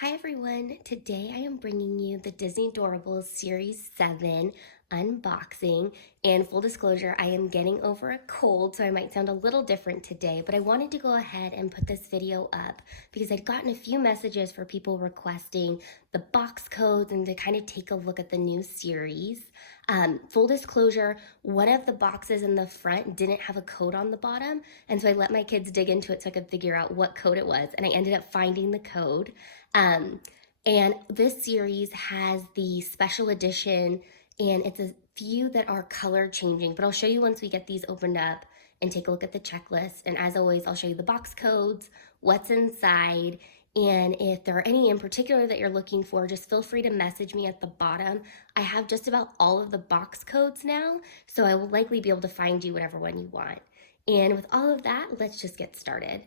Hi everyone, today I am bringing you the Disney Doorables Series 7 unboxing, and full disclosure, I am getting over a cold so I might sound a little different today, but I wanted to go ahead and put this video up because I'd gotten a few messages for people requesting the box codes and to kind of take a look at the new series. Full disclosure, one of the boxes in the front didn't have a code on the bottom, and so I let my kids dig into it so I could figure out what code it was, and I ended up finding the code. Um, and this series has the special edition, and it's a few that are color changing, but I'll show you once we get these opened up and take a look at the checklist. And as always, I'll show you the box codes, what's inside, and if there are any in particular that you're looking for, just feel free to message me at the bottom. I have just about all of the box codes now, so I will likely be able to find you whatever one you want. And with all of that, let's just get started.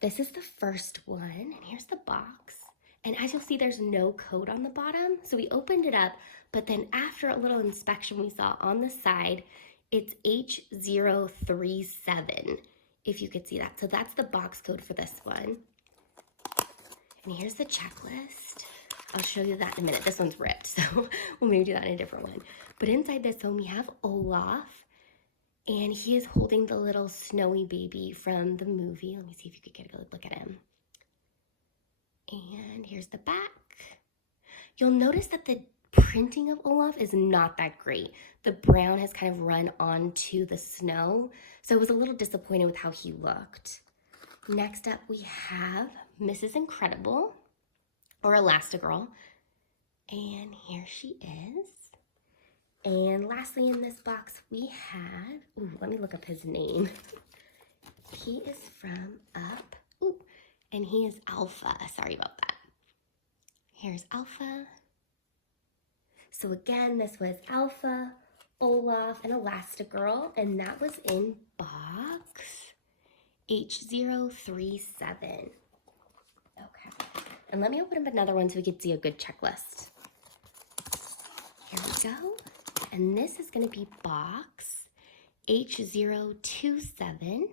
This is the first one, and here's the box. And as you'll see, there's no code on the bottom. So we opened it up, but then after a little inspection, we saw on the side, it's H037, if you could see that. So that's the box code for this one. And here's the checklist. I'll show you that in a minute. This one's ripped, so we'll maybe do that in a different one. But inside this one, we have Olaf, and he is holding the little snowy baby from the movie. Let me see if you could get a good look at him. And here's the back. You'll notice that the printing of Olaf is not that great. The brown has kind of run onto the snow, so I was a little disappointed with how he looked. Next up, we have Mrs. Incredible, or Elastigirl, and here she is. And lastly in this box, we have, let me look up his name. He is from Up. And he is Alpha. Sorry about that. Here's Alpha. So again, this was Alpha, Olaf, and Elastigirl, and that was in box H037. Okay. And let me open up another one so we can see a good checklist. Here we go. And this is going to be box H027.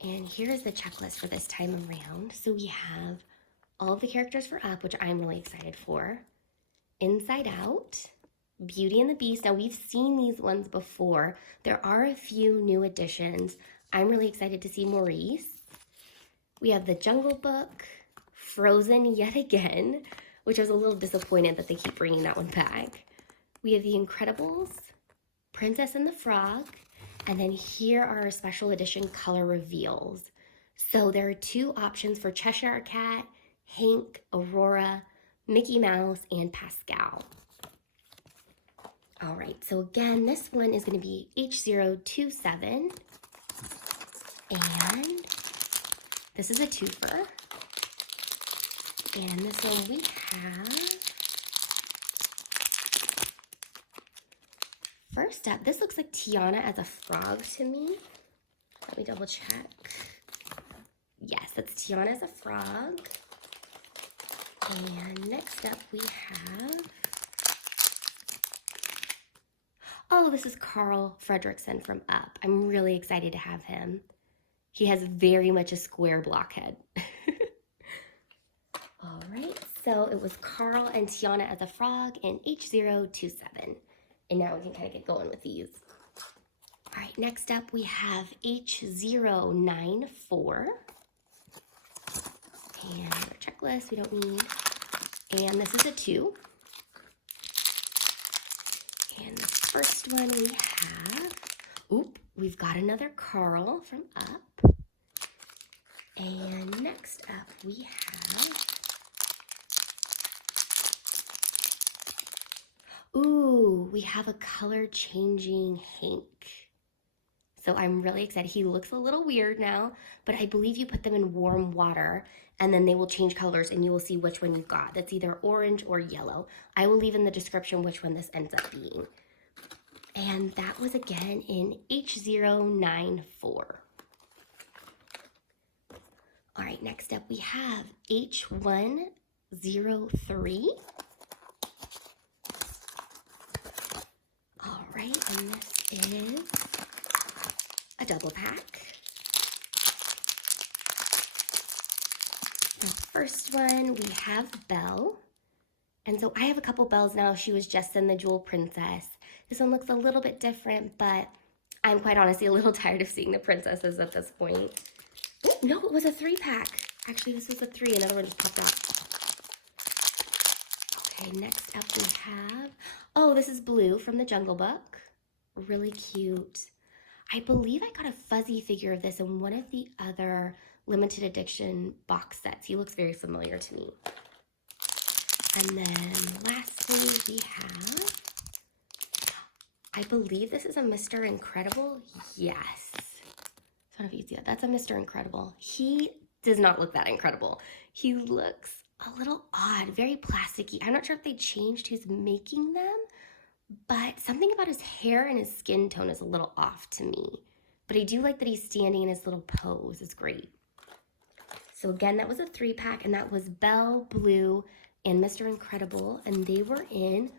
And here's the checklist for this time around. So we have all of the characters for Up, which I'm really excited for. Inside Out, Beauty and the Beast. Now, we've seen these ones before. There are a few new additions. I'm really excited to see Maurice. We have The Jungle Book, Frozen yet again, which I was a little disappointed that they keep bringing that one back. We have The Incredibles, Princess and the Frog, and then here are our special edition color reveals. So there are two options for Cheshire Cat, Hank, Aurora, Mickey Mouse, and Pascal. All right, so again, this one is going to be H027. And this is a twofer. And this one we have, first up, this looks like Tiana as a frog to me. Let me double check. Yes, that's Tiana as a frog. And next up we have, this is Carl Fredricksen from Up. I'm really excited to have him. He has very much a square blockhead. All right, so it was Carl and Tiana as a frog in H027. And now we can kind of get going with these. All right, next up we have H094. And our checklist we don't need. And this is a 2. And the first one we have, we've got another Carl from Up. And next up we have, we have a color changing Hank. So I'm really excited. He looks a little weird now, but I believe you put them in warm water and then they will change colors and you will see which one you got. That's either orange or yellow. I will leave in the description which one this ends up being. And that was again in H094. All right, next up we have H103. All right, and this is a double pack. The first one, we have Belle. And so I have a couple Bells now. She was just in the Jewel Princess. This one looks a little bit different, but I'm quite honestly a little tired of seeing the princesses at this point. Oh, no, it was a 3-pack. Actually, this was a 3. Another one just popped up. Okay, next up we have, oh, this is Blue from the Jungle Book. Really cute. I believe I got a fuzzy figure of this in one of the other limited edition box sets. He looks very familiar to me. And then lastly, we have, I believe this is a Mr. Incredible. Yes. I don't know if you see that. That's a Mr. Incredible. He does not look that incredible. He looks a little odd, very plasticky. I'm not sure if they changed who's making them, but something about his hair and his skin tone is a little off to me. But I do like that he's standing in his little pose. It's great. So again, that was a 3-pack, and that was Belle, Blue, and Mr. Incredible, and they were in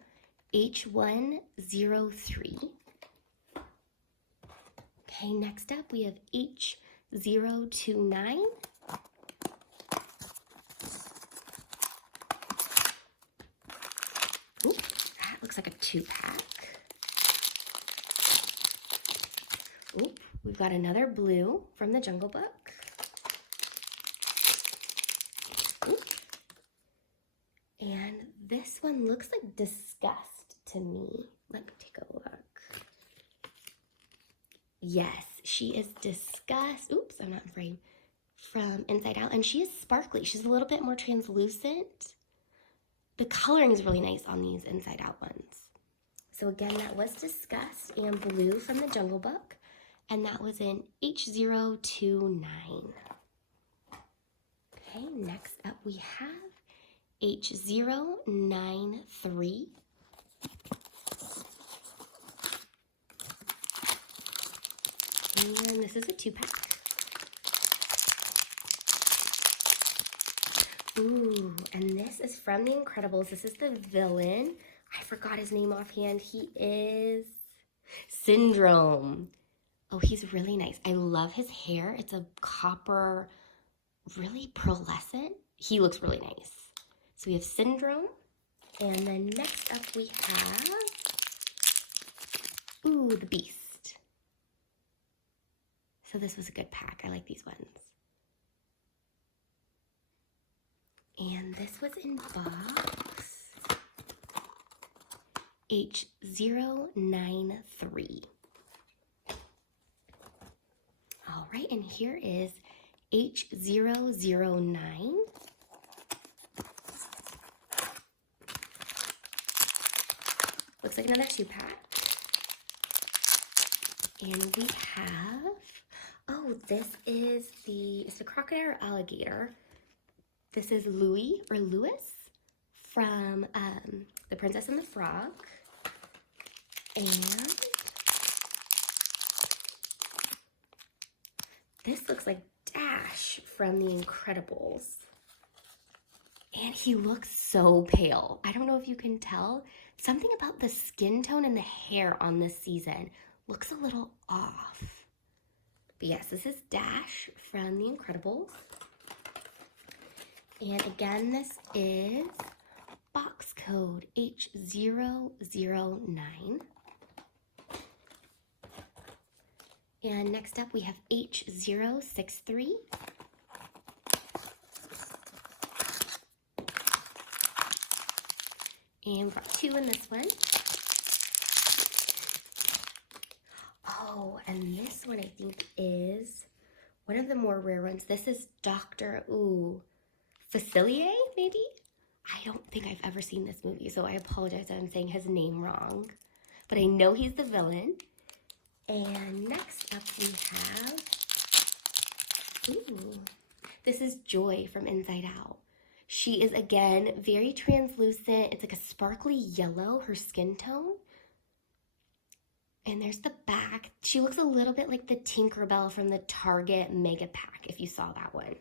H103. Okay, next up we have H029. Ooh, that looks like a 2-pack. Ooh, we've got another Blue from the Jungle Book. And this one looks like Disgust to me. Let me take a look. Yes, she is Disgust. Oops, I'm not in frame. From Inside Out. And she is sparkly. She's a little bit more translucent. The coloring is really nice on these Inside Out ones. So again, that was Disgust and Blue from the Jungle Book. And that was in H029. Okay, next up we have H093. And this is a 2-pack. Ooh, and this is from The Incredibles. This is the villain. I forgot his name offhand. He is Syndrome. Oh, he's really nice. I love his hair. It's a copper, really pearlescent. He looks really nice. So we have Syndrome, and then next up we have, ooh, the Beast. So this was a good pack. I like these ones. And this was in box H093. All right, and here is H009. Looks like another 2-pack. And we have, oh, this is the crocodile or alligator. This is Louis or Louis from The Princess and the Frog. And this looks like Dash from The Incredibles. And he looks so pale. I don't know if you can tell. Something about the skin tone and the hair on this season looks a little off. But yes, this is Dash from The Incredibles. And again, this is box code H009. And next up we have H063. And we've got 2 in this one. Oh, and this one I think is one of the more rare ones. This is Dr. Facilier, maybe? I don't think I've ever seen this movie, so I apologize if I'm saying his name wrong. But I know he's the villain. And next up we have, ooh, this is Joy from Inside Out. She is, again, very translucent. It's like a sparkly yellow, her skin tone. And there's the back. She looks a little bit like the Tinkerbell from the Target Mega Pack, if you saw that one.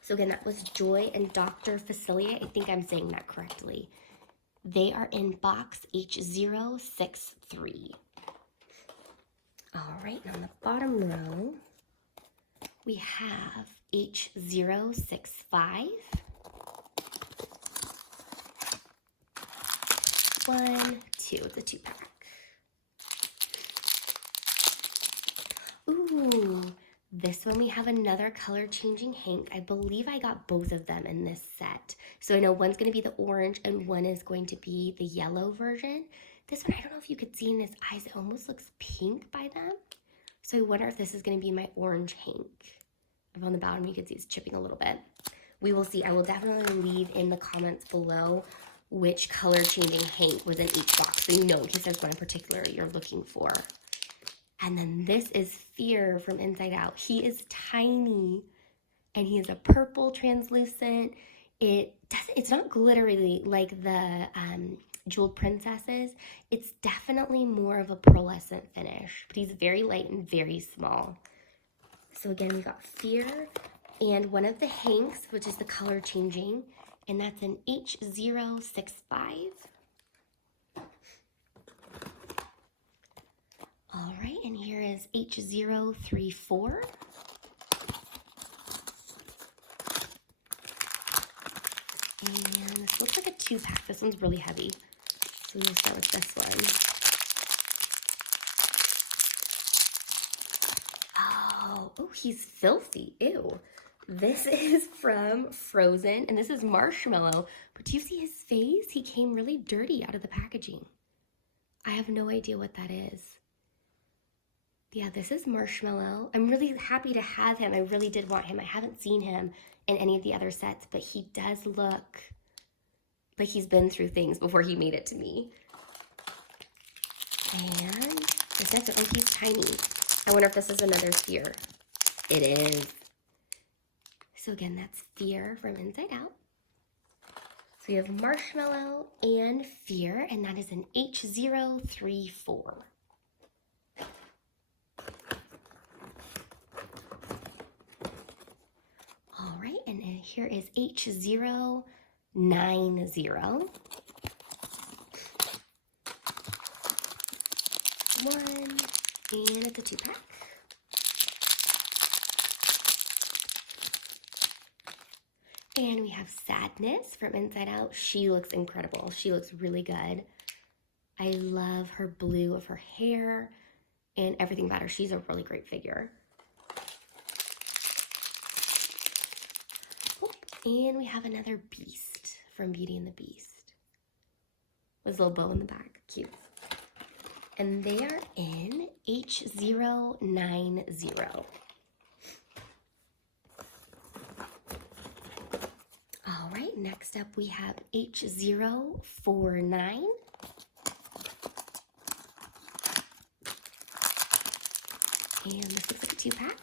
So again, that was Joy and Dr. Facilier. I think I'm saying that correctly. They are in box H063. All right, and on the bottom row, we have H065. 1, 2, it's a 2-pack. Ooh, this one we have another color changing Hank. I believe I got both of them in this set. So I know one's going to be the orange and one is going to be the yellow version. This one, I don't know if you could see in his eyes, it almost looks pink by them. So I wonder if this is going to be my orange Hank. Up on the bottom, you can see it's chipping a little bit. We will see. I will definitely leave in the comments below which color changing Hank was in each box, so you know in case there's one in particular you're looking for. And then this is Fear from Inside Out. He is tiny and he is a purple translucent. It's not glittery like the Jeweled Princesses. It's definitely more of a pearlescent finish, but he's very light and very small. So again, we got Fear and one of the Hanks, which is the color changing, and that's an H065. All right, and here is H034. And this looks like a 2-pack. This one's really heavy. So we'll start with this one. Oh, he's filthy. Ew. This is from Frozen, and this is Marshmallow. But do you see his face? He came really dirty out of the packaging. I have no idea what that is. Yeah, this is Marshmallow. I'm really happy to have him. I really did want him. I haven't seen him in any of the other sets, but he does look like he's been through things before he made it to me. And this next one, oh, he's tiny. I wonder if this is another Fear. It is. So again, that's Fear from Inside Out. So we have Marshmallow and Fear, and that is an H034. All right, and here is H090. One, and it's a 2-pack. And we have Sadness from Inside Out. She looks incredible. She looks really good. I love her blue of her hair and everything about her. She's a really great figure. And we have another Beast from Beauty and the Beast. With a little bow in the back. Cute. And they are in H090. All right, next up we have H049. And this looks like a 2-pack.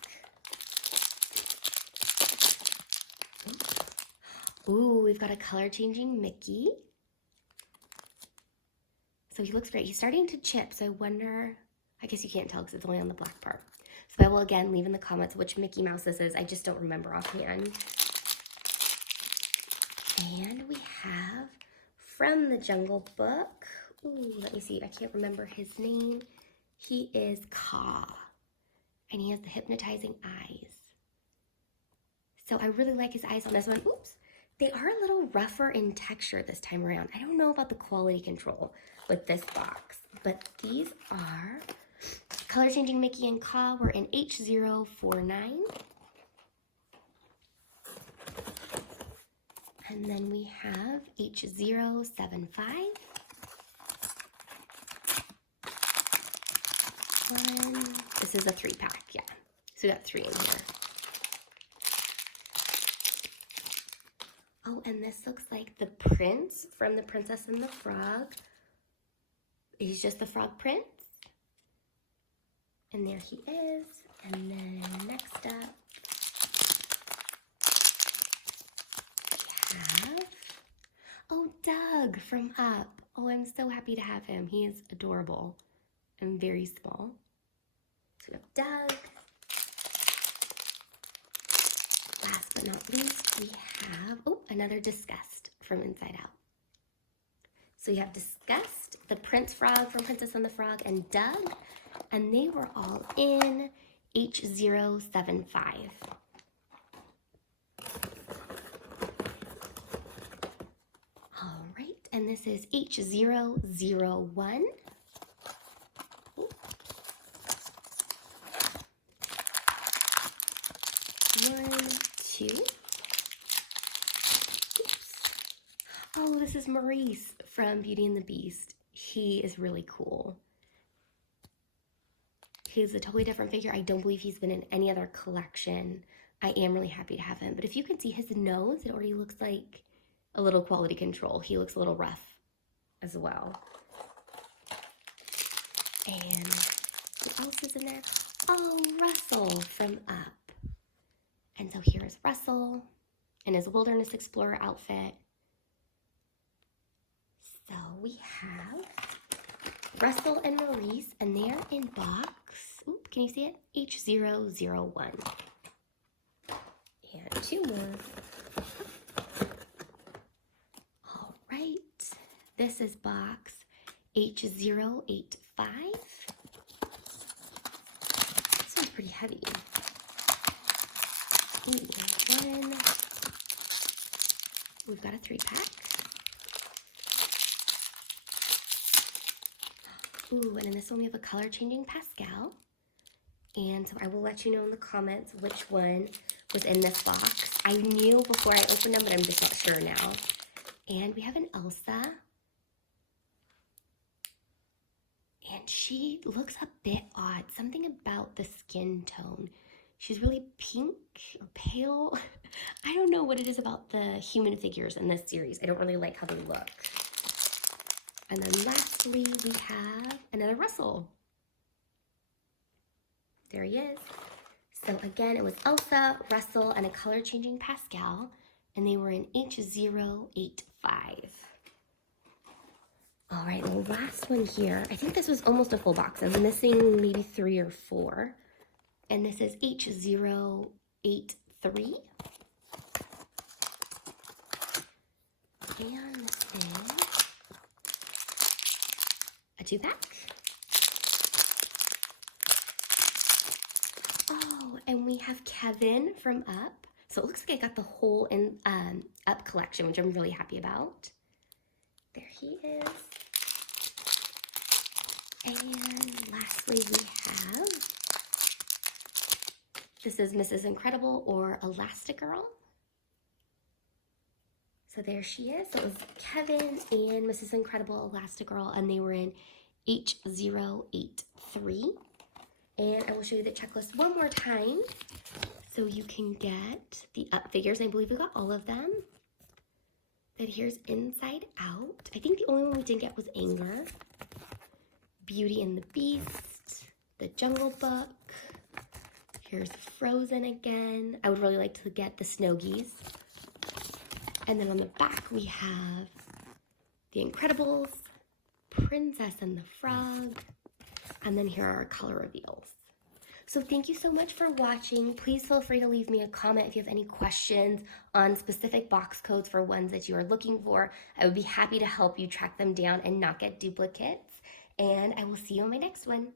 Ooh, we've got a color-changing Mickey. So he looks great. He's starting to chip, so I wonder, I guess you can't tell because it's only on the black part. So I will again leave in the comments which Mickey Mouse this is. I just don't remember offhand. And we have from the Jungle Book. Ooh, let me see. I can't remember his name. He is Ka. And he has the hypnotizing eyes. So I really like his eyes on this one. Oops. They are a little rougher in texture this time around. I don't know about the quality control with this box, but these are color changing Mickey and Ka. We're in H049. And then we have H075. This is a 3-pack, yeah. So we got 3 in here. Oh, and this looks like the prince from The Princess and the Frog. He's just the frog prince. And there he is. And then next up, we have, oh, Doug from Up. Oh, I'm so happy to have him. He is adorable and very small. So we have Doug. Last but not least, we have, oh, another Disgust from Inside Out. So we have Disgust, the Prince Frog from Princess and the Frog, and Doug, and they were all in H075. this is H001. One, two. Oops. Oh, this is Maurice from Beauty and the Beast. He is really cool. He's a totally different figure. I don't believe he's been in any other collection. I am really happy to have him. But if you can see his nose, it already looks like a little quality control. He looks a little rough as well. And who else is in there? Oh, Russell from Up. And so here is Russell in his Wilderness Explorer outfit. So we have Russell and Maurice, and they are in box, oop, can you see it? H001. And two more. All right, this is box H085. This one's pretty heavy. Ooh, one. We've got a 3-pack. Ooh, and in this one we have a color changing Pascal. And so I will let you know in the comments which one was in this box. I knew before I opened them, but I'm just not sure now. And we have an Elsa. And she looks a bit odd. Something about the skin tone. She's really pink or pale. I don't know what it is about the human figures in this series. I don't really like how they look. And then lastly, we have another Russell. There he is. So again, it was Elsa, Russell, and a color changing Pascal, and they were in H085. All right, the last one here, I think this was almost a full box. I'm missing maybe 3 or 4. And this is H083. And this is a 2-pack. Oh, and we have Kevin from Up. So it looks like I got the whole Up collection, which I'm really happy about. There he is. And lastly, we have, this is Mrs. Incredible or Elastigirl. So there she is. So it was Kevin and Mrs. Incredible Elastigirl, and they were in H083. And I will show you the checklist one more time so you can get the Up figures. I believe we got all of them. Then here's Inside Out. I think the only one we didn't get was Anger. Beauty and the Beast. The Jungle Book. Here's Frozen again. I would really like to get the Snow Geese. And then on the back we have The Incredibles, Princess and the Frog, and then here are our color reveals. So thank you so much for watching. Please feel free to leave me a comment if you have any questions on specific box codes for ones that you are looking for. I would be happy to help you track them down and not get duplicates. And I will see you on my next one.